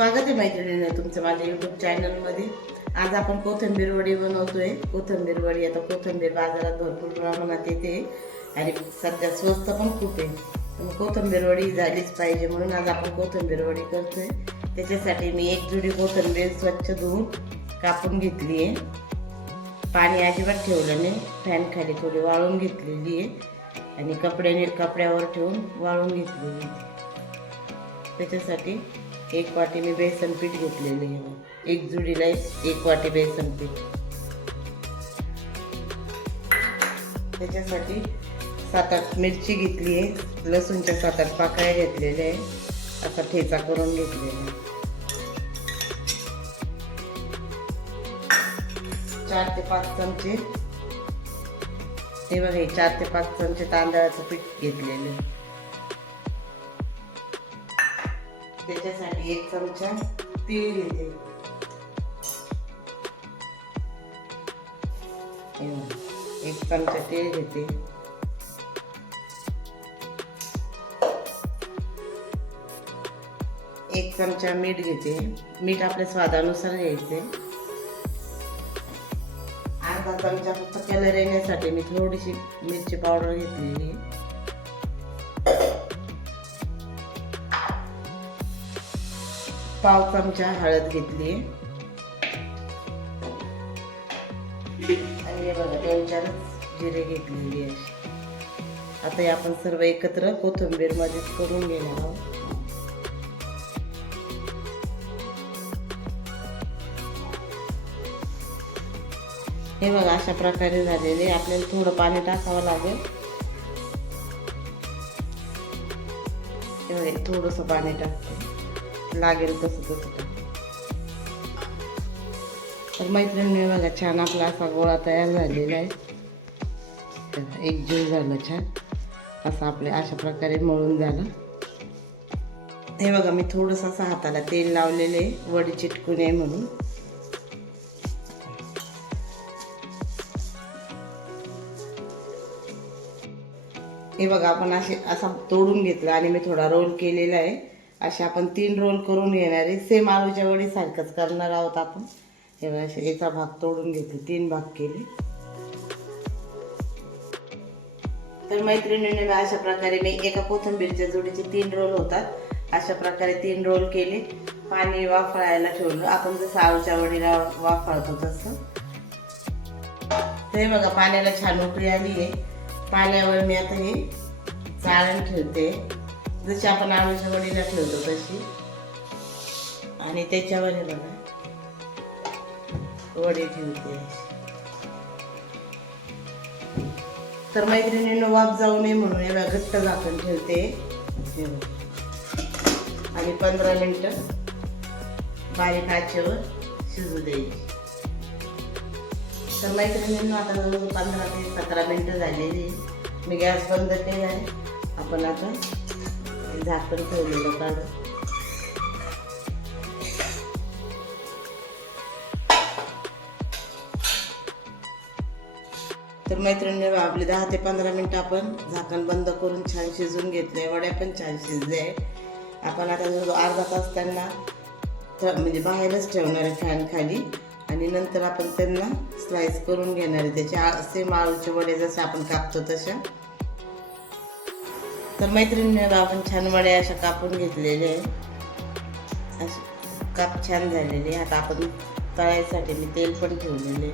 स्वागत आहे मैत्रिणीने तुमचं माझ्या युट्यूब चॅनलमध्ये आज आपण कोथिंबीर वडी बनवतोय. कोथिंबीर वडी आता कोथिंबीर बाजारात भरपूर प्रमाणात येते. आणि सध्या स्वस्त पण खूप आहे. कोथिंबीर वडी झालीच पाहिजे म्हणून आज आपण कोथिंबीर वडी करतोय. त्याच्यासाठी मी एक जुडी कोथिंबीर स्वच्छ धुवून कापून घेतली आहे. पाणी अजिबात ठेवलं नाही. फॅन खाली थोडी वाळून घेतलेली आहे. आणि कपड्याने कपड्यावर ठेवून वाळून घेतलेली त्याच्यासाठी एक वाटी मी बेसन पीठ घेतलेले आहे. एक जुडीला एक एक वाटी बेसन पीठ. त्याच्यासाठी सात आठ मिरची घेतली आहे. लसूणच्या सात आठ पाकळ्या घेतलेल्या आहे. असा ठेचा करून घेतलेला आहे. चार ते पाच चमचे. हे बघा हे चार ते पाच चमचे तांदळाचं पीठ घेतलेलं त्याच्यासाठी एक चमचा तीळ घेते. एक चमचा तीळ घेते. एक चमचा मीठ घेते. मीठ आपल्या स्वादानुसार घ्यायचे. अर्धा चमचा फक्त कलर येण्यासाठी मी थोडीशी मिरची पावडर घेतलेली पाव चमचा हळद घेतली. आणि हे बघा दोन चारच जिरे घेतलेली आहे. आता हे आपण सर्व एकत्र कोथिंबीर मध्येच करून घेणार आहोत. हे बघा अशा प्रकारे झालेले आपल्याला थोडं पाणी टाकावं लागेल. हे बघा थोडंसं पाणी टाकते. लागेल तसं तसं तर. मैत्रिणी बघा छान आपला असा गोळा तयार झालेला आहे. तर एक जीव झालं छान. असं आपल्या अशा प्रकारे मळून झालं. हे बघा मी थोडंसं असं हाताला तेल लावलेलं आहे. वडी चिटकू नये म्हणून. हे बघा आपण असे असा तोडून घेतला आणि मी थोडा रोल केलेला आहे. असे आपण तीन रोल करून घेणार आहे. सेम आलूच्या वडी सारखंच करणार आहोत आपण. हे असे एका भाग तोडून घेतले तीन भाग केले. तर मैत्रिणीने अशा प्रकारे मी एका कोथिंबीरच्या जोडीचे तीन रोल होतात. अशा प्रकारे तीन रोल केले. पाणी वाफळायला ठेवलं. आपण जसं आळूच्या वडीला वाफळतो तसं. ते हे बघा पाण्याला छान उकळी आली आहे. पाण्यावर मी आता हे चाळण ठेवते. जशी आपण आळूच्या वडीला ठेवतो तशी. आणि त्याच्यावर बघा. वडी ठेवते. तर मैत्रिणीनं वाफ जाऊ नये म्हणून एवढा घट्ट झाकण ठेवते. आणि पंधरा मिनटं बारीक आचेवर शिजू द्यायची. तर मैत्रिणींना आता जवळजवळ पंधरा ते सतरा मिनटं झालेली. मी गॅस बंद केला आहे. आपण आता झाकण ठेवलेलं काढू. तर मैत्रिणी आपले दहा ते पंधरा मिनटं आपण झाकण बंद करून छान शिजून घेतले वड्या पण छान शिजले. आपण आता जो अर्धा तास त्यांना म्हणजे बाहेरच ठेवणार आहे फॅन खाली. आणि नंतर आपण त्यांना स्लाइस करून घेणार आहे. त्याचे आ- सेम आळूचे वडे जसे आपण कापतो तशा. तर मैत्रिणीला आपण छान वड्या अशा कापून घेतलेले आहे काप छान झालेले आता आपण तळायसाठी मी तेल पण ठेवलेले